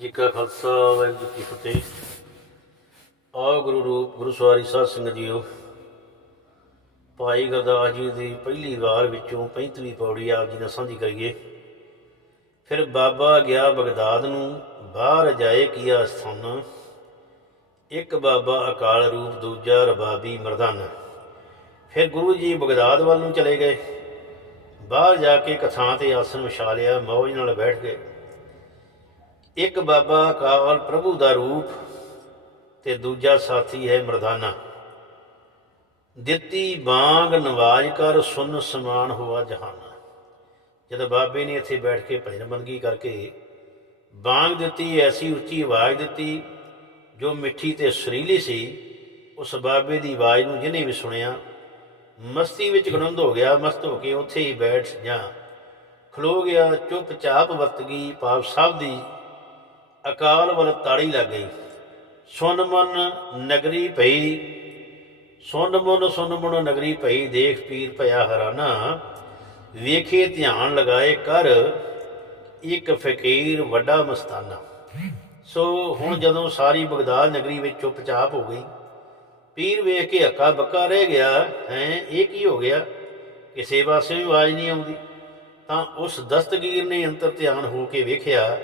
ਜੀ ਕਾ ਖਾਲਸਾ, ਵਾਹਿਗੁਰੂ ਜੀ ਕੀ ਫਤਿਹ। ਆ ਗੁਰੂ ਰੂਪ, ਗੁਰੂ ਸਵਾਰੀ ਸਾਧ ਸੰਗਤ ਜੀਓ, ਭਾਈ ਗੁਰਦਾਸ ਜੀ ਦੀ ਪਹਿਲੀ ਵਾਰ ਵਿੱਚੋਂ 35ਵੀਂ ਪੌੜੀ ਆਪ ਜੀ ਨਾਲ ਸਾਂਝੀ ਕਰੀਏ। ਫਿਰ ਬਾਬਾ ਗਿਆ ਬਗਦਾਦ ਨੂੰ, ਬਾਹਰ ਜਾਏ ਕੀਆ ਸਥਾਨ। ਇੱਕ ਬਾਬਾ ਅਕਾਲ ਰੂਪ, ਦੂਜਾ ਰਬਾਬੀ ਮਰਦਾਨਾ। ਫਿਰ ਗੁਰੂ ਜੀ ਬਗਦਾਦ ਵੱਲ ਨੂੰ ਚਲੇ ਗਏ। ਬਾਹਰ ਜਾ ਕੇ ਕਥਾਂ ਤੇ ਆਸਨ ਵਿਛਾ ਲਿਆ, ਮੌਜ ਨਾਲ ਬੈਠ ਗਏ। ਇੱਕ ਬਾਬਾ ਅਕਾਲ ਪ੍ਰਭੂ ਦਾ ਰੂਪ ਤੇ ਦੂਜਾ ਸਾਥੀ ਹੈ ਮਰਦਾਨਾ। ਦਿੱਤੀ ਬਾਗ ਨਵਾਜ ਕਰ ਸੁਨ ਸਮਾਨ ਹੋਆ ਜਹਾਨਾ। ਜਦ ਬਾਬੇ ਨੇ ਇੱਥੇ ਬੈਠ ਕੇ ਭਜਨ ਬੰਦਗੀ ਕਰਕੇ ਬਾਗ ਦਿੱਤੀ, ਐਸੀ ਉੱਚੀ ਆਵਾਜ਼ ਦਿੱਤੀ, ਜੋ ਮਿੱਠੀ ਤੇ ਸੁਰੀਲੀ ਸੀ, ਉਸ ਬਾਬੇ ਦੀ ਆਵਾਜ਼ ਨੂੰ ਜਿਹਨੇ ਵੀ ਸੁਣਿਆ, ਮਸਤੀ ਵਿੱਚ ਗਨੰਦ ਹੋ ਗਿਆ, ਮਸਤ ਹੋ ਕੇ ਉੱਥੇ ਹੀ ਬੈਠ ਜਾਂ। ਖਲੋ ਗਿਆ, ਚੁੱਪਚਾਪ ਵਰਤ ਗਈ, ਪਾਪ ਸਭ ਦੀ ਅਕਾਲ ਵੱਲ ਤਾੜੀ ਲੱਗ ਗਈ। ਸੁਨ ਮਨ ਨਗਰੀ ਭਈ ਸੁਨ ਮਨ ਸੁਨ ਮਨ ਨਗਰੀ ਭਈ, ਦੇਖ ਪੀਰ ਭਇਆ ਹਰਾਨਾ। ਵੇਖੇ ਧਿਆਨ ਲਗਾਏ ਕਰ, ਇੱਕ ਫਕੀਰ ਵੱਡਾ ਮਸਤਾਨਾ। ਸੋ ਹੁਣ ਜਦੋਂ ਸਾਰੀ ਬਗਦਾਦ ਨਗਰੀ ਵਿੱਚ ਚੁੱਪਚਾਪ ਹੋ ਗਈ, ਪੀਰ ਵੇਖ ਕੇ ਹੱਕਾ ਬੱਕਾ ਰਹਿ ਗਿਆ, ਹੈ, ਇਹ ਕੀ ਹੋ ਗਿਆ? ਕਿਸੇ ਪਾਸੇ ਵੀ ਆਵਾਜ਼ ਨਹੀਂ ਆਉਂਦੀ। ਤਾਂ ਉਸ ਦਸਤਗੀਰ ਨੇ ਅੰਤਰ ਧਿਆਨ ਹੋ ਕੇ ਵੇਖਿਆ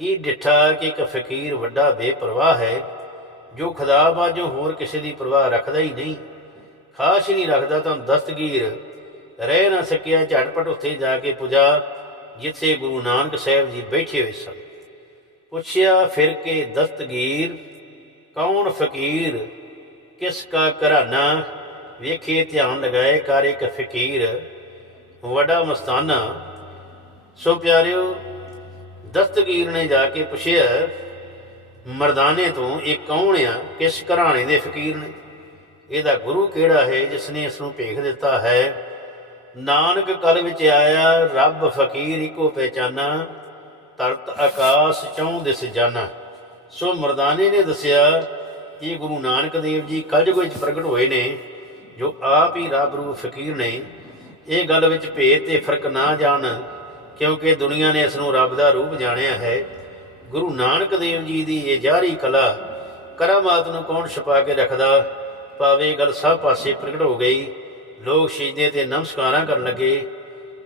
ਕੀ ਡਿੱਠਾ ਕਿ ਇੱਕ ਫਕੀਰ ਵੱਡਾ ਬੇਪਰਵਾਹ ਹੈ, ਜੋ ਖੁਦਾ ਬਾਝੋਂ ਹੋਰ ਕਿਸੇ ਦੀ ਪਰਵਾਹ ਰੱਖਦਾ ਹੀ ਨਹੀਂ। ਖਾਸ ਹੀ ਨਹੀਂ ਰੱਖਦਾ ਤਾਂ ਦਸਤਗੀਰ। ਰਹਿ ਨਾ ਸਕਿਆ, ਝਟਪਟ ਉੱਥੇ ਜਾ ਕੇ ਪੁਜਾ, ਜਿੱਥੇ ਗੁਰੂ ਨਾਨਕ ਸਾਹਿਬ ਜੀ ਬੈਠੇ ਹੋਏ ਸਨ। ਪੁੱਛਿਆ, ਫਿਰ ਕੇ ਦਸਤਗੀਰ? ਕੌਣ ਫਕੀਰ? ਕਿਸ ਕਾ ਘਰਾਨਾ? ਵੇਖੇ, ਧਿਆਨ ਲਗਾਏ, ਕਰ ਇੱਕ ਫਕੀਰ। ਵੱਡਾ ਮਸਤਾਨਾ। ਸੋ ਪਿਆਰਿਓ ਦਸਤਗੀਰ ਨੇ ਜਾ ਕੇ ਪੁੱਛਿਆ, ਮਰਦਾਨੇ ਤੋਂ ਇਹ ਕੌਣ ਆ? ਕਿਸ ਘਰਾਣੇ ਦੇ ਫਕੀਰ ਨੇ? ਇਹਦਾ ਗੁਰੂ ਕਿਹੜਾ ਹੈ ਜਿਸ ਨੇ ਇਸ ਨੂੰ ਭੇਖ ਦਿੱਤਾ ਹੈ? ਨਾਨਕ ਕਲ ਵਿੱਚ ਆਇਆ, ਰੱਬ ਫਕੀਰ ਇਕੋ ਪਹਿਚਾਨਾ ਤਰਤ ਆਕਾਸ਼ ਚੋਂ ਦਿਸ ਜਾਨਾ। ਸੋ ਮਰਦਾਨੇ ਨੇ ਦੱਸਿਆ, ਇਹ ਗੁਰੂ ਨਾਨਕ ਦੇਵ ਜੀ ਕਲਯੁਗ ਵਿੱਚ ਪ੍ਰਗਟ ਹੋਏ ਨੇ, ਜੋ ਆਪ ਹੀ ਰੱਬ ਰੂਪ ਫਕੀਰ ਨੇ। ਇਹ ਗੱਲ ਵਿੱਚ ਭੇਦ ਤੇ ਫ਼ਰਕ ਨਾ ਜਾਣ ਕਿਉਂਕਿ ਦੁਨੀਆ ਨੇ ਇਸ ਨੂੰ ਰੱਬ ਦਾ ਰੂਪ ਜਾਣਿਆ ਹੈ। ਗੁਰੂ ਨਾਨਕ ਦੇਵ ਜੀ ਦੀ ਇਹ ਜਾਰੀ ਕਲਾ ਕਰਾਮਾਤ ਨੂੰ ਕੌਣ ਛੁਪਾ ਕੇ ਰੱਖਦਾ? ਪਾਵੇ ਗੱਲ ਸਭ ਪਾਸੇ ਪ੍ਰਗਟ ਹੋ ਗਈ, ਲੋਕ ਸ਼ੀਦੇ ਤੇ ਨਮਸਕਾਰਾਂ ਕਰਨ ਲੱਗੇ।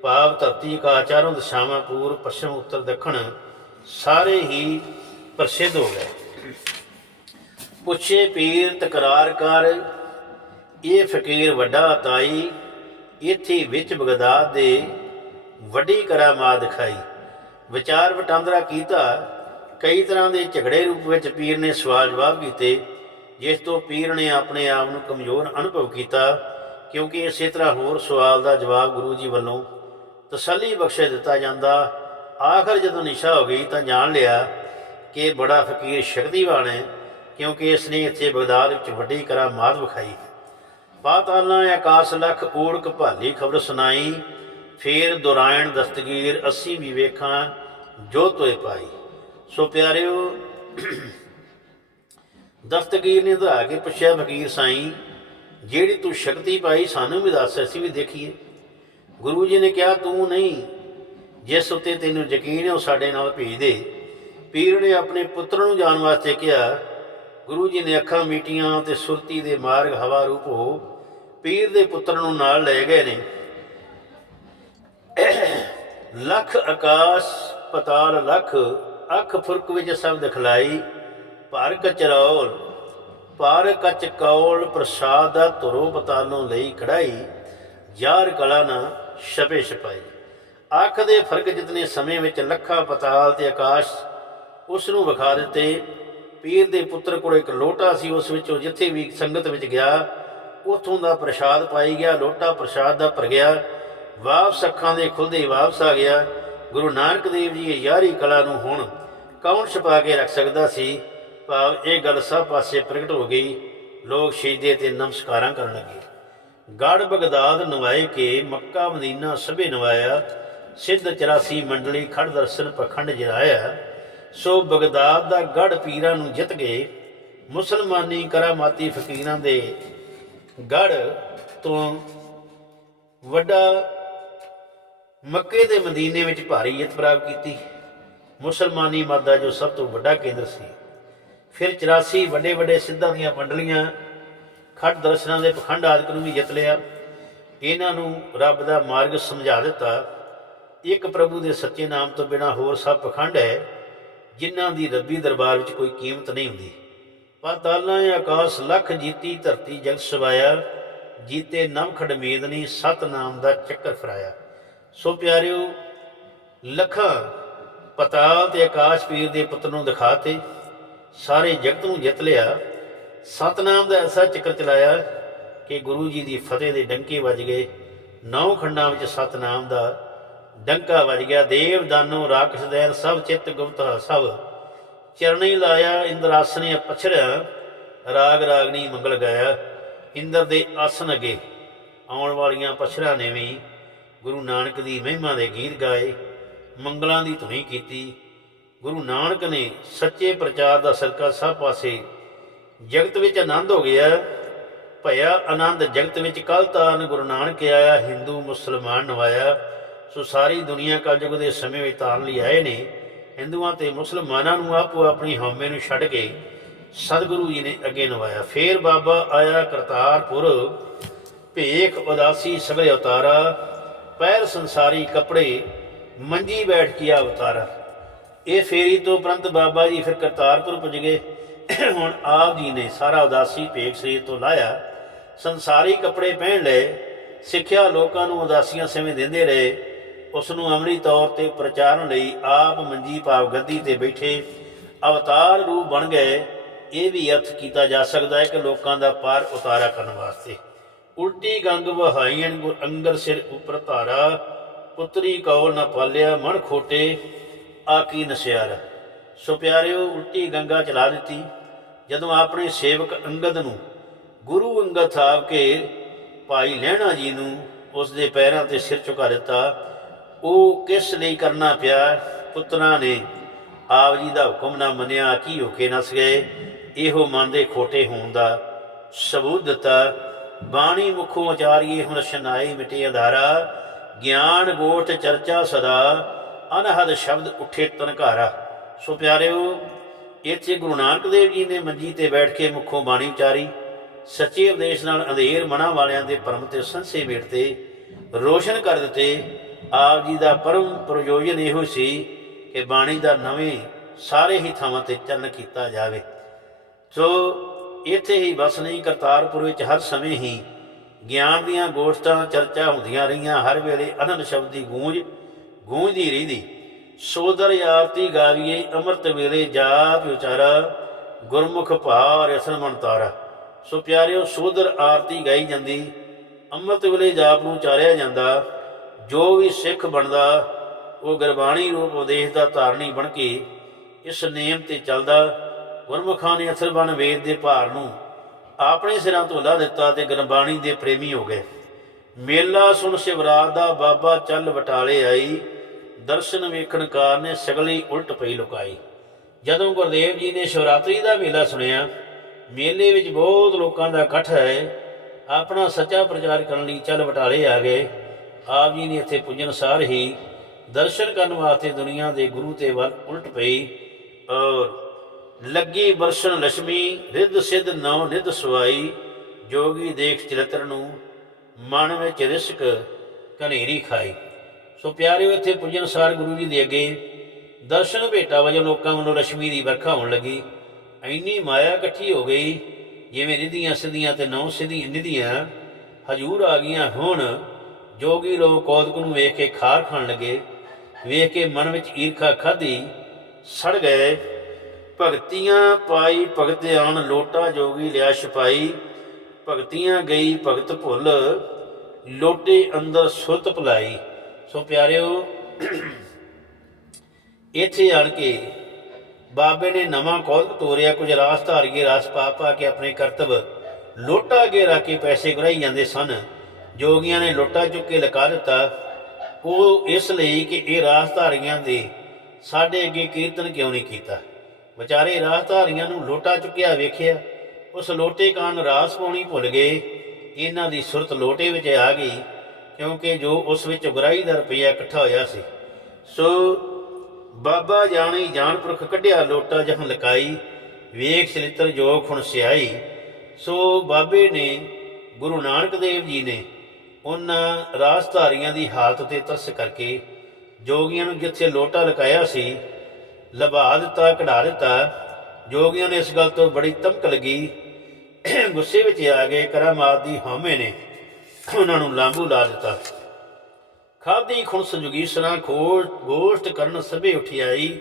ਭਾਵ ਧਰਤੀ ਕਾ ਚਾਰੋਂ ਦਿਸ਼ਾਵਾਂ ਪੂਰਬ ਪੱਛਮ, ਉੱਤਰ, ਦੱਖਣ ਸਾਰੇ ਹੀ ਪ੍ਰਸਿੱਧ ਹੋ ਗਏ। ਪੁੱਛੇ ਪੀਰ ਤਕਰਾਰ ਕਰ, ਇਹ ਫਕੀਰ ਵੱਡਾ ਤਾਈ ਇੱਥੇ ਵਿੱਚ ਬਗਦਾਦ ਦੇ ਵੱਡੀ ਕਰਾਮਾਤ ਦਿਖਾਈ। ਵਿਚਾਰ ਵਟਾਂਦਰਾ ਕੀਤਾ। ਕਈ ਤਰ੍ਹਾਂ ਦੇ ਝਗੜੇ ਰੂਪ ਵਿੱਚ ਪੀਰ ਨੇ ਸਵਾਲ ਜਵਾਬ ਕੀਤੇ, ਜਿਸ ਤੋਂ ਪੀਰ ਨੇ ਆਪਣੇ ਆਪ ਨੂੰ ਕਮਜ਼ੋਰ ਅਨੁਭਵ ਕੀਤਾ, ਕਿਉਂਕਿ ਇਸੇ ਤਰ੍ਹਾਂ ਹੋਰ ਸਵਾਲ ਦਾ ਜਵਾਬ ਗੁਰੂ ਜੀ ਵੱਲੋਂ ਤਸੱਲੀ ਬਖਸ਼ੇ ਦਿੱਤਾ ਜਾਂਦਾ। ਆਖਰ ਜਦੋਂ ਨਿਸ਼ਾ ਹੋ ਗਈ ਤਾਂ ਜਾਣ ਲਿਆ ਕਿ ਬੜਾ ਫਕੀਰ ਸ਼ਕਤੀਵਾਨ ਹੈ, ਕਿਉਂਕਿ ਇਸ ਨੇ ਇੱਥੇ ਬਗਦਾਦ ਵਿੱਚ ਵੱਡੀ ਕਰਾਮਾਤ ਵਿਖਾਈ। ਹੈ ਪਾਤਾਲਾਂ ਆਕਾਸ਼ ਲਖ ਓੜਕ ਭਾਲੀ ਖਬਰ ਸੁਣਾਈ ਫੇਰ ਦੁਰਾਇਣ ਦਸਤਗੀਰ 80 ਵੀ ਵੇਖਾਂ, ਜੋ ਤੋਏ ਪਾਈ। ਸੋ ਪਿਆਰਿਓ, ਦਸਤਗੀਰ ਨੇ ਧਰਾ ਕੇ ਪੁੱਛਿਆ ਫਕੀਰ ਸਾਈਂ, ਜਿਹੜੀ ਤੂੰ ਸ਼ਕਤੀ ਪਾਈ ਸਾਨੂੰ ਵੀ ਦੱਸ, ਅਸੀਂ ਵੀ ਦੇਖੀਏ। ਗੁਰੂ ਜੀ ਨੇ ਕਿਹਾ, ਤੂੰ ਨਹੀਂ, ਜਿਸ ਉਤੇ ਤੈਨੂੰ ਯਕੀਨ ਹੈ, ਉਹ ਸਾਡੇ ਨਾਲ ਭੇਜ ਦੇ। ਪੀਰ ਨੇ ਆਪਣੇ ਪੁੱਤਰ ਨੂੰ ਜਾਣ ਵਾਸਤੇ ਕਿਹਾ, ਗੁਰੂ ਜੀ ਨੇ ਅੱਖਾਂ ਮੀਟੀਆਂ ਤੇ ਸੁਰਤੀ ਦੇ ਮਾਰਗ ਹਵਾ ਰੂਪ ਹੋ। ਪੀਰ ਦੇ ਪੁੱਤਰ ਨੂੰ ਨਾਲ ਲੈ ਗਏ ਨੇ। ਲੱਖ ਆਕਾਸ਼ ਪਤਾਲ ਲੱਖ, ਅੱਖ ਫੁਰਕ ਵਿੱਚ ਸਭ ਦਿਖਲਾਈ, ਭਰ ਕਚਰੌਲ ਪਰ ਕਚ ਕੌਲ ਪ੍ਰਸਾਦ ਦਾ ਧੁਰੋ ਪਤਾਲੋਂ ਲਈ ਕਢਾਈ, ਯਾਰ ਕਲਾ ਨਾ ਛਪੇ ਛਪਾਈ। ਅੱਖ ਦੇ ਫ਼ਰਕ ਜਿਤਨੇ ਸਮੇਂ ਵਿੱਚ ਲੱਖਾਂ ਪਤਾਲ ਤੇ ਆਕਾਸ਼ ਉਸ ਨੂੰ ਵਿਖਾ ਦਿੱਤੇ, ਪੀਰ ਦੇ ਪੁੱਤਰ ਕੋਲ ਇੱਕ ਲੋਟਾ ਸੀ, ਉਸ ਵਿੱਚੋਂ ਜਿੱਥੇ ਵੀ ਸੰਗਤ ਵਿੱਚ ਗਿਆ, ਉਥੋਂ ਦਾ ਪ੍ਰਸ਼ਾਦ ਪਾਈ ਗਿਆ, ਲੋਟਾ ਪ੍ਰਸ਼ਾਦ ਦਾ ਭਰ ਗਿਆ। ਵਾਪਸ ਅੱਖਾਂ ਦੇ ਖੁੱਲਦੇ ਵਾਪਸ ਆ ਗਿਆ। ਗੁਰੂ ਨਾਨਕ ਦੇਵ ਜੀ ਇਹ ਯਾਰੀ ਕਲਾ ਨੂੰ ਹੁਣ ਕੌਣ ਛਪਾ ਕੇ ਰੱਖ ਸਕਦਾ ਸੀ? ਭਾਵ ਇਹ ਗੱਲ ਸਭ ਪਾਸੇ ਪ੍ਰਗਟ ਹੋ ਗਈ। ਲੋਕ ਸ਼ਹੀਦੇ ਤੇ ਨਮਸਕਾਰਾਂ ਕਰਨ ਲੱਗੇ। ਗੜ ਬਗਦਾਦ ਨਵਾਏ ਕੇ, ਮੱਕਾ ਮਦੀਨਾ ਸਭੇ ਨਵਾਇਆ। ਸਿੱਧ 84 ਮੰਡਲੀ ਖੜ ਦਰਸ਼ਨ ਪਖੰਡ ਜਰਾਇਆ। ਸੋ ਬਗਦਾਦ ਦਾ ਗੜ ਪੀਰਾਂ ਨੂੰ ਜਿੱਤ ਗਏ। ਮੁਸਲਮਾਨੀ ਕਰਾਮਾਤੀ ਫਕੀਰਾਂ ਦੇ ਗੜ ਤੋਂ ਵੱਡਾ ਮੱਕੇ ਦੇ ਮਦੀਨੇ ਵਿੱਚ ਭਾਰੀ ਜਿੱਤ ਪ੍ਰਾਪਤ ਕੀਤੀ। ਮੁਸਲਮਾਨੀ ਮਤ ਦਾ ਜੋ ਸਭ ਤੋਂ ਵੱਡਾ ਕੇਂਦਰ ਸੀ। ਫਿਰ 84 ਵੱਡੇ ਵੱਡੇ ਸਿੱਧਾਂ ਦੀਆਂ ਮੰਡਲੀਆਂ ਖੱਟ ਦਰਸ਼ਨਾਂ ਦੇ ਪਖੰਡ ਆਦਿਕ ਨੂੰ ਵੀ ਜਿੱਤ ਲਿਆ। ਇਹਨਾਂ ਨੂੰ ਰੱਬ ਦਾ ਮਾਰਗ ਸਮਝਾ ਦਿੱਤਾ। ਇੱਕ ਪ੍ਰਭੂ ਦੇ ਸੱਚੇ ਨਾਮ ਤੋਂ ਬਿਨਾ ਹੋਰ ਸਭ ਪਖੰਡ ਹੈ, ਜਿਨ੍ਹਾਂ ਦੀ ਰੱਬੀ ਦਰਬਾਰ ਵਿੱਚ ਕੋਈ ਕੀਮਤ ਨਹੀਂ ਹੁੰਦੀ। ਪਾਤਾਲਾਂ ਆਕਾਸ਼, ਲੱਖ ਜੀਤੀ ਧਰਤੀ ਜਗ ਸਵਾਇਆ, ਜੀਤੇ ਨਵ ਖੜਮੇਦਨੀ ਸਤ ਨਾਮ ਦਾ ਚੱਕਰ ਫਰਾਇਆ ਸੋ ਪਿਆਰਿਓ, ਲੱਖਾਂ ਪਤਾਲ ਤੇ ਆਕਾਸ਼ ਪੀਰ ਦੇ ਪੁੱਤ ਨੂੰ ਦਿਖਾਤੇ, ਸਾਰੇ ਜਗਤ ਨੂੰ ਜਿੱਤ ਲਿਆ। ਸਤਨਾਮ ਦਾ ਐਸਾ ਚੱਕਰ ਚਲਾਇਆ ਕਿ ਗੁਰੂ ਜੀ ਦੀ ਫਤਿਹ ਦੇ ਡੰਕੇ ਵੱਜ ਗਏ। ਨੌ ਖੰਡਾਂ ਵਿੱਚ ਸਤਨਾਮ ਦਾ ਡੰਕਾ ਵੱਜ ਗਿਆ। ਦੇਵ, ਦਾਨੋ, ਰਾਖਸ਼, ਦੈਨ ਸਭ ਚਿੱਤ ਗੁਪਤ, ਸਭ ਚਰਣੀ ਲਾਇਆ। ਇੰਦਰਾਸਨੇ ਪਛੜਿਆ ਰਾਗ ਰਾਗਨੀ ਮੰਗਲ ਗਾਇਆ। ਇੰਦਰ ਦੇ ਆਸਨ ਅਗੇ ਆਉਣ ਵਾਲੀਆਂ ਪਛੜਾਂ ਨੇ ਵੀ ਗੁਰੂ ਨਾਨਕ ਦੀ ਮਹਿਮਾ ਦੇ ਗੀਤ ਗਾਏ, ਮੰਗਲਾਂ ਦੀ ਧੁਨੀ ਕੀਤੀ। ਗੁਰੂ ਨਾਨਕ ਨੇ ਸੱਚੇ ਪ੍ਰਚਾਰ ਦਾ ਸਰਕਾ ਸਭ ਪਾਸੇ ਜਗਤ ਵਿੱਚ ਆਨੰਦ ਹੋ ਗਿਆ। ਭਇਆ ਆਨੰਦ ਜਗਤ ਵਿੱਚ ਕਲ ਤਾਰਨ ਗੁਰੂ ਨਾਨਕ ਆਇਆ, ਹਿੰਦੂ, ਮੁਸਲਮਾਨ ਨਵਾਇਆ। ਸੋ ਸਾਰੀ ਦੁਨੀਆ ਕਲਯੁਗ ਦੇ ਸਮੇਂ ਵਿੱਚ ਤਾਰਨ ਲਈ ਆਏ ਨੇ। ਹਿੰਦੂਆਂ ਤੇ ਮੁਸਲਮਾਨਾਂ ਨੂੰ ਆਪੋ ਆਪਣੀ ਹਉਮੈ ਨੂੰ ਛੱਡ ਕੇ ਸਤਿਗੁਰੂ ਜੀ ਨੇ ਅੱਗੇ ਨਵਾਇਆ। ਫੇਰ ਬਾਬਾ ਆਇਆ ਕਰਤਾਰਪੁਰ, ਭੇਖ ਉਦਾਸੀ ਸਗਲੇ ਅਵਤਾਰਾ ਪੈਰ ਸੰਸਾਰੀ ਕੱਪੜੇ ਮੰਜੀ ਬੈਠ ਕੇ ਅਵਤਾਰਾ ਇਹ ਫੇਰੀ ਤੋਂ ਉਪਰੰਤ ਬਾਬਾ ਜੀ ਫਿਰ ਕਰਤਾਰਪੁਰ ਪੁੱਜ ਗਏ। ਹੁਣ ਆਪ ਜੀ ਨੇ ਸਾਰਾ ਉਦਾਸੀ ਭੇਖ ਸਰੀਰ ਤੋਂ ਲਾਇਆ। ਸੰਸਾਰੀ ਕੱਪੜੇ ਪਹਿਨ ਲਏ। ਸਿੱਖਿਆ ਲੋਕਾਂ ਨੂੰ ਉਦਾਸੀਆਂ ਸਮੇਂ ਦਿੰਦੇ ਰਹੇ। ਉਸ ਨੂੰ ਅਮਰੀ ਤੌਰ ਤੇ ਪ੍ਰਚਾਰਨ ਲਈ ਆਪ ਮੰਜੀ ਭਾਵ ਗੱਦੀ ਤੇ ਬੈਠੇ ਅਵਤਾਰ ਰੂਪ ਬਣ ਗਏ। ਇਹ ਵੀ ਅਰਥ ਕੀਤਾ ਜਾ ਸਕਦਾ ਹੈ ਕਿ ਲੋਕਾਂ ਦਾ ਪਾਰ ਉਤਾਰਾ ਕਰਨ ਵਾਸਤੇ। ਉਲਟੀ ਗੰਗ ਵਹਾਈਆਂ ਗੁਰ ਅੰਗਰ ਸਿਰ ਉਪਰ ਧਾਰਾ, ਪੁੱਤਰੀ ਕੌਲ ਨ ਪਾਲਿਆ ਮਨ ਖੋਟੇ, ਆਕੀ ਨਸਿਆਰ ਸੋ ਪਿਆਰਿਓ, ਉਲਟੀ ਗੰਗਾ ਚਲਾ ਦਿੱਤੀ। ਜਦੋਂ ਆਪਣੇ ਸੇਵਕ ਅੰਗਦ ਨੂੰ ਗੁਰੂ ਅੰਗਦ ਸਾਹਿਬ ਕੇ ਭਾਈ ਲਹਿਣਾ ਜੀ ਨੂੰ ਉਸ ਦੇ ਪੈਰਾਂ ਤੇ ਸਿਰ ਝੁਕਾ ਦਿੱਤਾ, ਉਹ ਕਿਸ ਲਈ ਕਰਨਾ ਪਿਆ? ਪੁੱਤਰਾਂ ਨੇ ਆਪ ਜੀ ਦਾ ਹੁਕਮ ਨਾ ਮੰਨਿਆ, ਕੀ ਹੋ ਕੇ ਨਸ ਗਏ? ਇਹੋ ਮਨ ਦੇ ਖੋਟੇ ਹੋਣ ਦਾ ਸਬੂਤ ਦਿੱਤਾ। ਬਾਣੀ ਮੁਖੋਂ ਉਚਾਰੀਏ ਹੁਣ ਸ਼ਨਾਈ ਮਿਟੇ ਅਧਾਰਾ, ਗਿਆਨ ਗੋਠ ਚਰਚਾ ਸਦਾ, ਅਨਹਦ ਸ਼ਬਦ ਉੱਠੇ ਤਨਕਾਰਾ। ਸੋ ਪਿਆਰਿਓ, ਇੱਥੇ ਗੁਰੂ ਨਾਨਕ ਦੇਵ ਜੀ ਨੇ ਮੰਜੀ ਤੇ ਬੈਠ ਕੇ ਮੁਖੋਂ ਬਾਣੀ ਉਚਾਰੀ। ਸੱਚੇ ਉਪਦੇਸ਼ ਨਾਲ ਅੰਧੇਰ ਮਨਾਂ ਵਾਲਿਆਂ ਦੇ ਪਰਮ ਤੇ ਸੰਸੇ ਮੇਟ ਤੇ ਰੋਸ਼ਨ ਕਰ ਦਿੱਤੇ। ਆਪ ਜੀ ਦਾ ਪਰਮ ਪ੍ਰਯੋਜਨ ਇਹੋ ਸੀ ਕਿ ਬਾਣੀ ਦਾ ਨਵੇਂ ਸਾਰੇ ਹੀ ਥਾਵਾਂ ਤੇ ਚੱਲਣ ਕੀਤਾ ਜਾਵੇ। ਸੋ ਇੱਥੇ ਹੀ ਬਸ ਨਹੀਂ, ਕਰਤਾਰਪੁਰ ਵਿੱਚ ਹਰ ਸਮੇਂ ਹੀ ਗਿਆਨ ਦੀਆਂ ਗੋਸ਼ਟਾਂ ਚਰਚਾ ਹੁੰਦੀਆਂ ਰਹੀਆਂ। ਹਰ ਵੇਲੇ ਅਨੰਦ ਸ਼ਬਦ ਦੀ ਗੂੰਜ, ਗੂੰਜਦੀ ਰਹਿੰਦੀ। ਸੋਦਰ ਆਰਤੀ ਗਾਵੀਏ, ਅੰਮ੍ਰਿਤ ਵੇਲੇ ਜਾਪ ਵਿਚਾਰਾ, ਗੁਰਮੁਖ ਭਾਰ ਅਸਨ ਮਨ ਤਾਰਾ। ਸੋ ਪਿਆਰਿਓ, ਸੋਦਰ ਆਰਤੀ ਗਾਈ ਜਾਂਦੀ। ਅੰਮ੍ਰਿਤ ਵੇਲੇ ਜਾਪ ਨੂੰ ਚਾਰਿਆ ਜਾਂਦਾ। ਜੋ ਵੀ ਸਿੱਖ ਬਣਦਾ, ਉਹ ਗੁਰਬਾਣੀ ਰੂਪ ਉਪਦੇਸ਼ ਦਾ ਧਾਰਨੀ ਬਣ ਕੇ ਇਸ ਨੇਮ ਤੇ ਚੱਲਦਾ। ਗੁਰਮੁਖਾਂ ਨੇ ਅਸਲ ਬਣ ਵੇਦ ਦੇ ਭਾਰ ਨੂੰ ਆਪਣੇ ਸਿਰਾਂ ਤੋਂ ਲਾ ਦਿੱਤਾ ਤੇ ਗੁਰਬਾਣੀ ਦੇ ਪ੍ਰੇਮੀ ਹੋ ਗਏ। ਮੇਲਾ ਸੁਣ ਸ਼ਿਵਰਾਤ ਦਾ ਬਾਬਾ ਚੱਲ ਵਟਾਲੇ ਆਈ। ਦਰਸ਼ਨ ਵੇਖਣ ਕਾਰਨ ਸਗਲੀ ਉਲਟ ਪਈ ਲੁਕਾਈ। ਜਦੋਂ ਗੁਰਦੇਵ ਜੀ ਨੇ ਸ਼ਿਵਰਾਤਰੀ ਦਾ ਮੇਲਾ ਸੁਣਿਆ, ਮੇਲੇ ਵਿੱਚ ਬਹੁਤ ਲੋਕਾਂ ਦਾ ਇਕੱਠ ਹੈ। ਆਪਣਾ ਸੱਚਾ ਪ੍ਰਚਾਰ ਕਰਨ ਲਈ ਚੱਲ ਵਟਾਲੇ ਆ ਗਏ। ਆਪ ਜੀ ਨੇ ਇੱਥੇ ਪੁੱਜਣ ਸਾਰ ਹੀ ਦਰਸ਼ਨ ਕਰਨ ਵਾਸਤੇ ਦੁਨੀਆ ਦੇ ਗੁਰੂ ਤੇ ਵੱਲ ਉਲਟ ਪਈ। ਔਰ ਲੱਗੀ ਵਰਸ਼ਨ ਲక్ష్ਮੀ ਰਿੱਧ ਸਿੱਧ ਨਉ ਨਿਧ ਸੁਆਈ ਜੋਗੀ ਦੇਖ ਚਿਤਰ ਨੂੰ ਮਨ ਵਿੱਚ ਰਿਸਕ ਘਨੇਰੀ ਖਾਈ। ਸੋ ਪਿਆਰੇ ਉੱਥੇ ਪੁੰਜਨ ਸਾਰ ਗੁਰੂ ਜੀ ਦੇ ਅੱਗੇ ਦਰਸ਼ਨ ਭੇਟਾ ਵਜੋਂ ਲੋਕਾਂ ਵੱਲੋਂ ਰਸ਼ਮੀ ਦੀ ਵਰਖਾ ਹੋਣ ਲੱਗੀ। ਐਨੀ ਮਾਇਆ ਇਕੱਠੀ ਹੋ ਗਈ, ਜਿਵੇਂ ਰਿਧੀਆਂ ਸਿੱਧੀਆਂ ਤੇ ਨੌ ਸਿੱਧੀ ਨਿਧੀਆਂ ਹਜੂਰ ਆ ਗਈਆਂ ਹੁਣ। ਜੋਗੀ ਲੋਕ ਕੋਦਕ ਨੂੰ ਵੇਖ ਕੇ ਖਾਰ ਖਾਣ ਲੱਗੇ। ਵੇਖ ਕੇ ਮਨ ਵਿੱਚ ਈਰਖਾ ਖਾਧੀ, ਸੜ ਗਏ। ਭਗਤੀਆਂ ਪਾਈ ਭਗਤ ਆਣ ਲੋਟਾ ਜੋਗੀ ਲਿਆ ਛਪਾਈ। ਭਗਤੀਆਂ ਗਈ ਭਗਤ ਭੁੱਲ, ਲੋਟੇ ਅੰਦਰ ਸੁਰਤ ਭੁਲਾਈ। ਸੋ ਪਿਆਰਿਓ, ਇੱਥੇ ਆਣ ਕੇ ਬਾਬੇ ਨੇ ਨਵਾਂ ਕੌਤਕ ਤੋਰਿਆ, ਕੁਝ ਰਾਸ ਧਾਰੀਏ, ਰਾਸ ਪਾ ਪਾ ਕੇ ਆਪਣੇ ਕਰਤਵ ਲੋਟਾ ਅੱਗੇ ਰੱਖ ਕੇ ਪੈਸੇ ਗੁਰਾਈ ਜਾਂਦੇ ਸਨ। ਜੋਗੀਆਂ ਨੇ ਲੋਟਾ ਚੁੱਕ ਕੇ ਲਗਾ ਦਿੱਤਾ। ਉਹ ਇਸ ਲਈ ਕਿ ਇਹ ਰਾਸ ਧਾਰੀਆਂ ਦੇ ਸਾਡੇ ਅੱਗੇ ਕੀਰਤਨ ਕਿਉਂ ਨਹੀਂ ਕੀਤਾ? ਵਿਚਾਰੇ ਰਾਸ ਨੂੰ ਲੋਟਾ ਚੁੱਕਿਆ ਵੇਖਿਆ, ਉਸ ਲੋਟੇ ਕਾਰਨ ਰਾਸ ਪਾਉਣੀ ਭੁੱਲ ਗਏ। ਇਹਨਾਂ ਦੀ ਸੁਰਤ ਲੋਟੇ ਵਿੱਚ ਆ ਗਈ, ਕਿਉਂਕਿ ਜੋ ਉਸ ਵਿੱਚ ਉਗਰਾਈ ਦਾ ਰੁਪਈਆ ਇਕੱਠਾ ਹੋਇਆ ਸੀ। ਸੋ ਬਾਬਾ ਜਾਣੀ ਜਾਣਪੁਰਖ ਕੱਢਿਆ ਲੋਟਾ ਜਹਨ ਲਕਾਈ, ਵੇਖ ਚਲਿੱਤਰ ਜੋਗ ਹੁਣ ਸਿਆਈ। ਸੋ ਬਾਬੇ ਨੇ, ਗੁਰੂ ਨਾਨਕ ਦੇਵ ਜੀ ਨੇ ਉਹਨਾਂ ਰਾਜਧਾਰੀਆਂ ਦੀ ਹਾਲਤ ਤੇ ਤਰਸ ਕਰਕੇ ਜੋਗੀਆਂ ਨੂੰ ਜਿੱਥੇ ਲੋਟਾ ਲਕਾਇਆ ਸੀ ਲਭਾ ਦਿੱਤਾ, ਕਢਾ ਦਿੱਤਾ। ਜੋਗੀਆਂ ਨੇ ਇਸ ਗੱਲ ਤੋਂ ਬੜੀ ਤਮਕ ਲੱਗੀ। ਗੁੱਸੇ ਵਿੱਚ ਆ ਗਏ ਕਰਾਮਾਤ ਦੀ ਹਾਮੇ ਨੇ। ਉਹਨਾਂ ਨੂੰ ਲਾਂਬੂ ਲਾ ਦਿੱਤਾ। ਖਾਦੀ ਖੁਣਸ ਜੁਗੀਸਰਾ ਖੋਜ ਗੋਸ਼ਟ ਕਰਨ ਸਭੇ ਆਈ।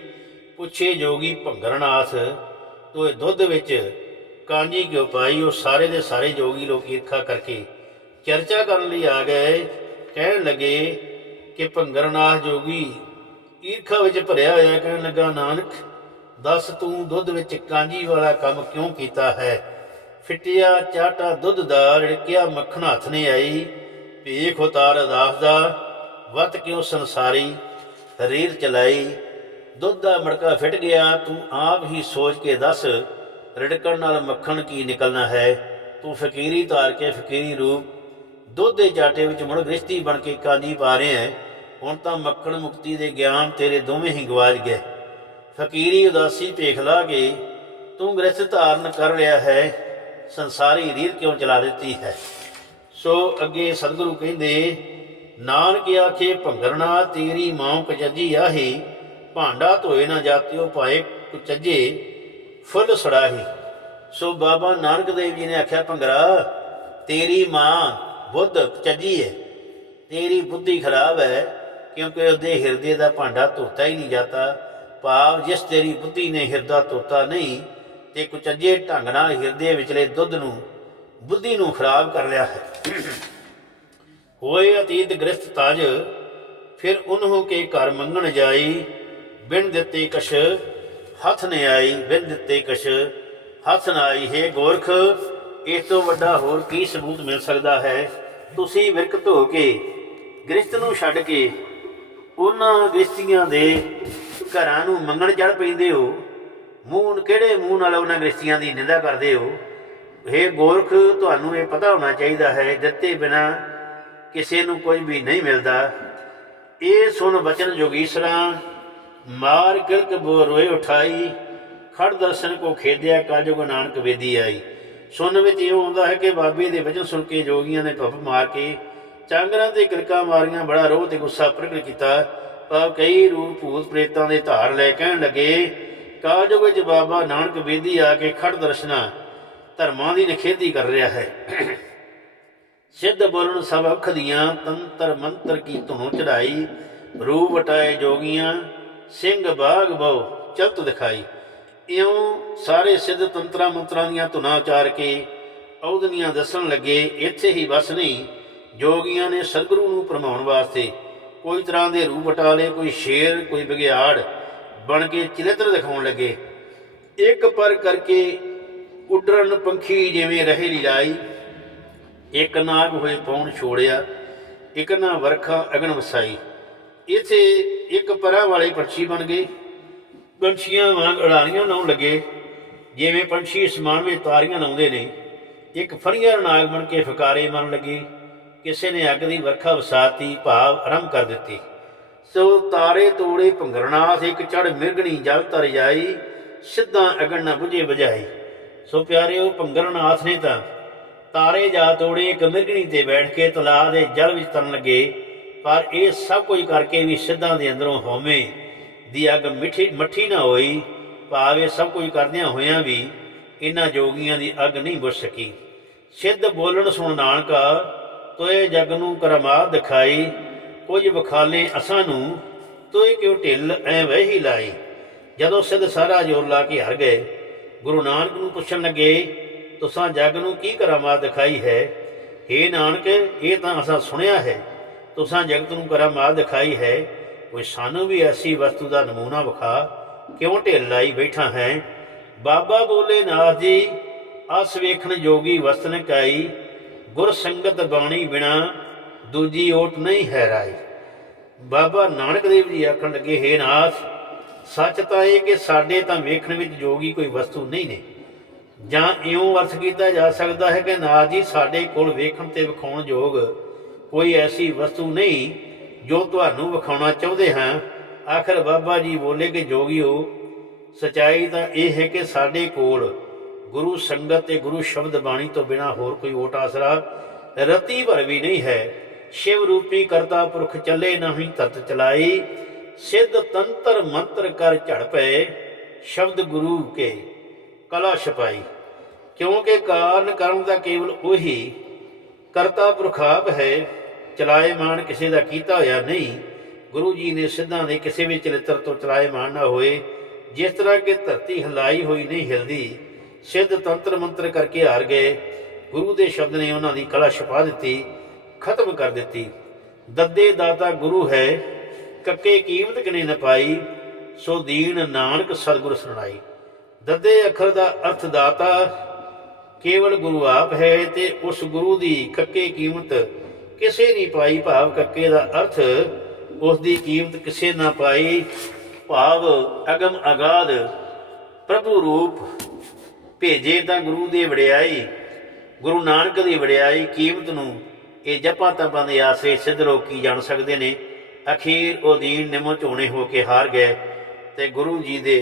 ਪੁੱਛੇ, ਜੋਗੀ ਭੰਗਰਨਾਥ ਤੋਏ ਦੁੱਧ ਵਿੱਚ ਕਾਂਜੀ ਕਿਉਂ ਪਾਈ? ਉਹ ਸਾਰੇ ਦੇ ਸਾਰੇ ਜੋਗੀ ਲੋਕ ਈਰਖਾ ਕਰਕੇ ਚਰਚਾ ਕਰਨ ਲਈ ਆ ਗਏ। ਕਹਿਣ ਲੱਗੇ ਕਿ ਭੰਗਰਨਾਥ ਜੋਗੀ ਈਰਖਾ ਵਿੱਚ ਭਰਿਆ ਹੋਇਆ ਕਹਿਣ ਲੱਗਾ, ਨਾਨਕ, ਦੱਸ ਤੂੰ ਦੁੱਧ ਵਿੱਚ ਕਾਂਜੀ ਵਾਲਾ ਕੰਮ ਕਿਉਂ ਕੀਤਾ ਹੈ? ਫਿੱਟਿਆ ਚਾਟਾ ਦੁੱਧ ਦਾ, ਰਿੜਕਿਆ ਮੱਖਣ ਹੱਥ ਨੇ ਆਈ। ਭੇਖ ਉਤਾਰ ਅਦਾਸ ਦਾ, ਵਤ ਕਿਉਂ ਸੰਸਾਰੀ? ਰੀਰ ਚਲਾਈ। ਦੁੱਧ ਦਾ ਮੜਕਾ ਫਿਟ ਗਿਆ, ਤੂੰ ਆਪ ਹੀ ਸੋਚ ਕੇ ਦੱਸ, ਰਿੜਕਣ ਨਾਲ ਮੱਖਣ ਕੀ ਨਿਕਲਣਾ ਹੈ? ਤੂੰ ਫਕੀਰੀ ਧਾਰ ਕੇ ਫਕੀਰੀ ਰੂਪ। ਦੁੱਧ ਦੇ ਜਾਟੇ ਵਿੱਚ ਮੁੜ ਗ੍ਰਸਤੀ ਬਣ ਕੇ ਕਾਂਜੀ ਪਾ ਰਿਹਾ ਹੈ। ਹੁਣ ਤਾਂ ਮੱਖਣ ਮੁਕਤੀ ਦੇ ਗਿਆਨ ਤੇਰੇ ਦੋਵੇਂ ਹੀ ਗਵਾਚ ਗਏ। ਫਕੀਰੀ ਉਦਾਸੀ ਭੇਖ ਲਾ ਕੇ, ਤੂੰ ਗ੍ਰਸਤ ਧਾਰਨ ਕਰ ਲਿਆ ਹੈ, ਸੰਸਾਰੀ ਰੀਤ ਕਿਉਂ ਚਲਾ ਦਿੱਤੀ ਹੈ? ਸੋ ਅੱਗੇ ਸਤਿਗੁਰੂ ਕਹਿੰਦੇ, ਨਾਨਕ ਆਖੇ ਭੰਗਰਨਾ ਤੇਰੀ ਮਾਂ ਕਜੱਜੀ ਆਹੀ, ਭਾਂਡਾ ਧੋਏ ਨਾ ਜਾਤਿਓ ਪਾਏ ਕੁਚੱਜੇ, ਫੁੱਲ ਸੜਾਹੀ। ਸੋ ਬਾਬਾ ਨਾਨਕ ਦੇਵ ਜੀ ਨੇ ਆਖਿਆ, ਭੰਗਰਾ, ਤੇਰੀ ਮਾਂ ਬੁੱਧ ਚੱਜੀ ਹੈ ਤੇਰੀ ਬੁੱਧੀ ਖਰਾਬ ਹੈ ਕਿਉਂਕਿ ਉਹਦੇ ਹਿਰਦੇ ਦਾ ਭਾਂਡਾ ਧੋਤਾ ਹੀ ਨਹੀਂ ਜਾਂਦਾ। ਭਾਵ ਜਿਸ ਤੇਰੀ ਬੁੱਧੀ ਨੇ ਹਿਰਦਾ ਧੋਤਾ ਨਹੀਂ, ਤੇ ਕੁਚੱਜੇ ਢੰਗ ਨਾਲ ਹਿਰਦੇ ਵਿਚਲੇ ਦੁੱਧ ਨੂੰ, ਬੁੱਧੀ ਨੂੰ ਖਰਾਬ ਕਰ ਲਿਆ ਹੈ। ਹੋਏ ਅਤੀਤ ਗ੍ਰਸਤ ਤਜ, ਫਿਰ ਉਨਹੋ ਕੇ ਘਰ ਮੰਗਣ ਜਾਈ, ਬਿਨ ਦਿੱਤੇ ਕਸ਼ ਹੱਥ ਨੇ ਆਈ, ਬਿਨ ਦਿੱਤੇ ਕਸ਼ ਹੱਥ ਨ ਆਈ, ਹੈ ਗੋਰਖ, ਇਸ ਤੋਂ ਵੱਡਾ ਹੋਰ ਕੀ ਸਬੂਤ ਮਿਲ ਸਕਦਾ ਹੈ? ਤੁਸੀਂ ਵਿਰਕ ਧੋ ਕੇ ਗ੍ਰਸਤ ਨੂੰ ਛੱਡ ਕੇ ਉਹਨਾਂ ਗ੍ਰਸਤੀਆਂ ਦੇ ਘਰਾਂ ਨੂੰ ਮੰਗਣ ਚੜ ਪੈਂਦੇ ਹੋ। ਮੂੰਹ ਕਿਹੜੇ ਮੂੰਹ ਨਾਲ ਉਹਨਾਂ ਗ੍ਰਸਤੀਆਂ ਦੀ ਨਿੰਦਾ ਕਰਦੇ ਹੋ? ਇਹ ਗੋਰਖ, ਤੁਹਾਨੂੰ ਇਹ ਪਤਾ ਹੋਣਾ ਚਾਹੀਦਾ ਹੈ, ਦਿੱਤੇ ਬਿਨਾ ਕਿਸੇ ਨੂੰ ਕੋਈ ਵੀ ਨਹੀਂ ਮਿਲਦਾ। ਇਹ ਸੁਣ ਬਚਨ ਜੋਗੀਸਰਾ, ਮਾਰ ਕਿਰਕ ਬੋ ਰੋਏ ਉਠਾਈ, ਖੜ ਦਰਸ਼ਨ ਕੋ ਖੇਦਿਆ ਕਾਜੋ ਨਾਨਕ ਵੇਦੀ ਆਈ। ਸੁਣ ਵਿੱਚ ਇਹ ਆਉਂਦਾ ਹੈ ਕਿ ਬਾਬੇ ਦੇ ਵਚਨ ਸੁਣ ਕੇ ਜੋਗੀਆਂ ਨੇ ਭੱਬ ਮਾਰ ਕੇ ਚਾਂਗਰਾਂ ਤੇ ਕਿਰਕਾ ਮਾਰੀਆਂ ਬੜਾ ਰੋਹ ਤੇ ਗੁੱਸਾ ਪ੍ਰਗਟ ਕੀਤਾ। ਪਰ ਕਈ ਰੂਪ ਭੂਤ ਪ੍ਰੇਤਾਂ ਦੇ ਧਾਰ ਲੈ ਕਹਿਣ ਲੱਗੇ ਕਾਜੋ ਵਿੱਚ ਬਾਬਾ ਨਾਨਕ ਵੇਦੀ ਆ ਕੇ ਖੜ ਦਰਸ਼ਨਾ, ਧਰਮਾਂ ਦੀ ਨਿਖੇਧੀ ਕਰ ਰਿਹਾ ਹੈ। ਸਿੱਧ ਬੋਲਣ ਸਭ ਅੱਖ ਦੀਆਂ, ਤੰਤਰ ਮੰਤਰ ਕੀ ਧੁਨ ਚੜਾਈ ਰੂਪ ਵਟਾਏ ਜੋਗੀਆਂ, ਸਿੰਘ ਬਾਗ ਬਹੁ ਚਲਤ ਦਿਖਾਈ। ਇਉਂ ਸਾਰੇ ਸਿੱਧ ਤੰਤਰਾਂ ਮੰਤਰਾਂ ਦੀਆਂ ਧੁਨਾਂ ਉਚਾਰ ਕੇ ਔਦਨੀਆਂ ਦੱਸਣ ਲੱਗੇ, ਇੱਥੇ ਹੀ ਬਸ ਨਹੀਂ ਜੋਗੀਆਂ ਨੇ ਸਤਿਗੁਰੂ ਨੂੰ ਪ੍ਰਮਾਉਣ ਵਾਸਤੇ ਕੋਈ ਤਰ੍ਹਾਂ ਦੇ ਰੂਪ ਵਟਾ ਕੋਈ ਸ਼ੇਰ, ਕੋਈ ਬਗਿਆੜ ਬਣ ਕੇ ਚਿਲਤਰ ਦਿਖਾਉਣ ਲੱਗੇ। ਇੱਕ ਪਰ ਕਰਕੇ ਉੱਡਰਨ ਪੰਖੀ ਜਿਵੇਂ ਰਹੇ ਲਿਲਾਈ, ਇੱਕ ਨਾਗ ਹੋਏ ਪੌਣ ਛੋੜਿਆ, ਇੱਕ ਨਾ ਵਰਖਾ ਅਗਨ ਵਸਾਈ। ਇਥੇ ਇੱਕ ਪਰਾਂ ਵਾਲੇ ਪੰਛੀ ਬਣ ਗਏ। ਪੰਛੀਆਂ ਵਾਂਗ ਉਡਾਰੀਆਂ ਲਾਉਣ ਲੱਗੇ। ਜਿਵੇਂ ਪੰਛੀ ਅਸਮਾਨ ਵਿੱਚ ਤਾਰੀਆਂ ਲਾਉਂਦੇ ਨੇ, ਇੱਕ ਫੜੀਆਂ ਨਾਗ ਬਣ ਕੇ ਫਕਾਰੇ ਮਾਰਨ ਲੱਗੇ। ਕਿਸੇ ਨੇ ਅੱਗ ਦੀ ਵਰਖਾ ਵਸਾਤੀ, ਭਾਵ ਆਰੰਭ ਕਰ ਦਿੱਤੀ। ਸੋ ਤਾਰੇ ਤੋੜੇ ਭੰਗਰਨਾਥ ਇੱਕ ਚੜ ਮਿਰਗਣੀ ਜਲ ਤਰ ਜਾਈ, ਸਿੱਧਾ ਅਗਨ ਨਾ 부ਝੇ ਬਜਾਈ ਸੋ ਪਿਆਰਿਓ ਭੰਗਰਨਾਥ ਨੇ ਤਾਂ ਤਾਰੇ ਜਾ ਤੋੜੇ, ਇੱਕ ਮਿਰਗਣੀ ਤੇ ਬੈਠ ਕੇ ਤਲਾਅ ਦੇ ਜਲ ਵਿੱਚ ਤਰਨ ਲੱਗੇ। ਪਰ ਇਹ ਸਭ ਕੁਝ ਕਰਕੇ ਵੀ ਸਿੱਧਾਂ ਦੇ ਅੰਦਰੋਂ ਹਉਮੈ ਦੀ ਅੱਗ ਮਿੱਠੀ, ਮੱਠੀ ਨਾ ਹੋਈ। ਭਾਵੇਂ ਸਭ ਕੁਝ ਕਰਦਿਆਂ ਹੋਇਆਂ ਵੀ ਇਹਨਾਂ ਜੋਗੀਆਂ ਦੀ ਅੱਗ ਨਹੀਂ ਬੁਝ ਸਕੀ। ਸਿੱਧ ਬੋਲਣ ਸੁਣ ਨਾਨਕਾ ਤੋਏ ਜਗ ਨੂੰ ਕਰਮਾਤ ਦਿਖਾਈ, ਕੁਝ ਵਿਖਾਲੇ ਅਸਾਂ ਨੂੰ ਤੋਏ ਕਿਉ ਢਿੱਲ ਐ ਵਹੀ ਲਾਈ? ਜਦੋਂ ਸਿੱਧ ਸਾਰਾ ਜੋਰ ਲਾ ਕੇ ਹਰ ਗਏ, ਗੁਰੂ ਨਾਨਕ ਨੂੰ ਪੁੱਛਣ ਲੱਗੇ, ਤੁਸਾਂ ਜਗ ਨੂੰ ਕੀ ਕਰਾਮਾਤ ਦਿਖਾਈ ਹੈ? ਏ ਨਾਨਕ, ਇਹ ਤਾਂ ਅਸਾਂ ਸੁਣਿਆ ਹੈ। ਤੁਸਾਂ ਜਗਤ ਨੂੰ ਕਰਾਮਾਤ ਦਿਖਾਈ ਹੈ। ਕੋਈ ਸਾਨੂੰ ਵੀ ਐਸੀ ਵਸਤੂ ਦਾ ਨਮੂਨਾ ਵਿਖਾ, ਕਿਉਂ ਢਿੱਲ ਲਾਈ ਬੈਠਾ ਹੈ? ਬਾਬਾ ਬੋਲੇ ਨਾਥ ਜੀ ਅਸ ਵੇਖਣ ਜੋਗੀ ਵਸਤਨ ਕਾਈ ਗੁਰ ਸੰਗਤ ਬਾਣੀ ਬਿਨਾ ਦੂਜੀ ਓਟ ਨਹੀਂ ਹੈ ਰਾਈ ਬਾਬਾ ਨਾਨਕ ਦੇਵ ਜੀ ਆਖਣ ਲੱਗੇ, ਹੇ ਨਾਥ, ਸੱਚ ਤਾਂ ਇਹ ਕਿ ਸਾਡੇ ਤਾਂ ਵੇਖਣ ਵਿੱਚ ਜੋਗੀ ਕੋਈ ਵਸਤੂ ਨਹੀਂ ਨੇ। ਜਾਂ ਇਉਂ ਅਰਥ ਕੀਤਾ ਜਾ ਸਕਦਾ ਹੈ ਕਿ ਨਾਥ ਜੀ ਸਾਡੇ ਕੋਲ ਵੇਖਣ ਤੇ ਵਿਖਾਉਣ ਯੋਗ ਕੋਈ ਐਸੀ ਵਸਤੂ ਨਹੀਂ ਜੋ ਤੁਹਾਨੂੰ ਵਿਖਾਉਣਾ ਚਾਹੁੰਦੇ ਹਾਂ। ਆਖਰ ਬਾਬਾ ਜੀ ਬੋਲੇ ਕਿ ਜੋਗੀਓ, ਸਚਾਈ ਤਾਂ ਇਹ ਹੈ ਕਿ ਸਾਡੇ ਕੋਲ ਗੁਰੂ ਸੰਗਤ ਤੇ ਗੁਰੂ ਸ਼ਬਦ ਬਾਣੀ ਤੋਂ ਬਿਨਾ ਹੋਰ ਕੋਈ ਓਟ ਆਸਰਾ ਰਤੀ ਭਰ ਵੀ ਨਹੀਂ ਹੈ। ਸ਼ਿਵ ਰੂਪੀ ਕਰਤਾ ਪੁਰਖ ਚੱਲੇ ਨਹੀਂ ਤਤ ਚਲਾਈ। ਸਿੱਧ ਤੰਤਰ ਮੰਤਰ ਕਰ ਝੜ ਪਏ। ਸ਼ਬਦ ਗੁਰੂ ਕੇ ਕਲਾ ਛਪਾਈ। ਕਿਉਂਕਿ ਕਾਰਨ ਕਰਮ ਦਾ ਕੇਵਲ ਉਹੀ ਕਰਤਾ ਪੁਰਖ ਆਪ ਹੈ। ਚਲਾਏ ਮਾਨ ਕਿਸੇ ਦਾ ਕੀਤਾ ਹੋਇਆ ਨਹੀਂ। ਗੁਰੂ ਜੀ ਨੇ ਸਿੱਧਾਂ ਦੇ ਕਿਸੇ ਵੀ ਚਰਿੱਤਰ ਤੋਂ ਚਲਾਏ ਮਾਨ ਨਾ ਹੋਏ। ਜਿਸ ਤਰ੍ਹਾਂ ਕਿ ਧਰਤੀ ਹਿਲਾਈ ਹੋਈ ਨਹੀਂ ਹਿਲਦੀ ਸਿੱਧ ਤੰਤਰ ਮੰਤਰ ਕਰਕੇ ਹਾਰ ਗਏ। ਗੁਰੂ ਦੇ ਸ਼ਬਦ ਨੇ ਉਹਨਾਂ ਦੀ ਕਲਾ ਛਪਾ ਦਿੱਤੀ, ਖਤਮ ਕਰ ਦਿੱਤੀ। ਦੱਦੇ ਦਾਤਾ ਗੁਰੂ ਹੈ, ਕੱਕੇ ਕੀਮਤ ਕਿਨੇ ਨ ਪਾਈ, ਸੋ ਦੀਨ ਨਾਨਕ ਸਤਿਗੁਰ ਸੁਣਾਈ ਦੱਦੇ ਅੱਖਰ ਦਾ ਅਰਥ ਦਾਤਾ, ਕੇਵਲ ਗੁਰੂ ਆਪ ਹੈ ਤੇ ਉਸ ਗੁਰੂ ਦੀ ਕੱਕੇ ਕੀਮਤ ਕਿਸੇ ਨਹੀਂ ਪਾਈ, ਭਾਵ ਕੱਕੇ ਦਾ ਅਰਥ ਉਸ ਦੀ ਕੀਮਤ ਕਿਸੇ ਨਾ ਪਾਈ, ਭਾਵ ਅਗਮ ਅਗਾਧ ਪ੍ਰਭੂ ਰੂਪ ਭੇਜੇ ਤਾਂ ਗੁਰੂ ਦੀ ਵਡਿਆਈ, ਗੁਰੂ ਨਾਨਕ ਦੀ ਵਡਿਆਈ ਕੀਮਤ ਨੂੰ, ਇਹ ਜਪਾਂ ਤਪਾਂ ਦੇ ਆਸੇ ਸਿੱਧ ਲੋਕ ਜਾਣ ਸਕਦੇ ਨੇ। ਅਖੀਰ ਉਹ ਦੀਨ ਨਿਮੋ ਝੋਣੇ ਹੋ ਕੇ ਹਾਰ ਗਏ ਤੇ ਗੁਰੂ ਜੀ ਦੇ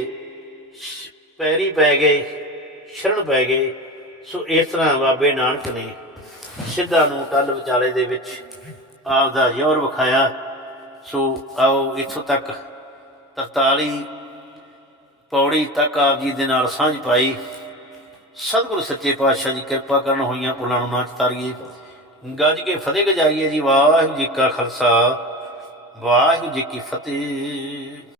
ਪੈਰੀ ਪੈ ਗਏ, ਸ਼ਰਨ ਪੈ ਗਏ। ਸੋ ਇਸ ਤਰ੍ਹਾਂ ਬਾਬੇ ਨਾਨਕ ਨੇ ਸਿੱਧਾ ਨੂੰ ਟੱਲ ਵਿਚਾਲੇ ਦੇ ਵਿੱਚ ਆਪ ਦਾ ਜ਼ੋਰ ਵਿਖਾਇਆ। ਸੋ ਆਓ ਇੱਥੋਂ ਤੱਕ 43 ਪੌੜੀ ਤੱਕ ਆਪ ਜੀ ਦੇ ਨਾਲ ਸਾਂਝ ਪਾਈ। ਸਤਿਗੁਰ ਸੱਚੇ ਪਾਤਸ਼ਾਹ ਜੀ ਕਿਰਪਾ ਕਰਨ ਹੋਈਆਂ ਪੁੱਲਾਂ ਨੂੰ ਨਾ ਚਤਾਰੀਏ ਗੱਜ ਕੇ ਫਤਿਹ ਗਜਾਈਏ ਜੀ, ਵਾਹਿਗੁਰੂ ਜੀ ਕਾ ਖਾਲਸਾ, ਵਾਹਿਗੁਰੂ ਜੀ ਕੀ ਫਤਿਹ।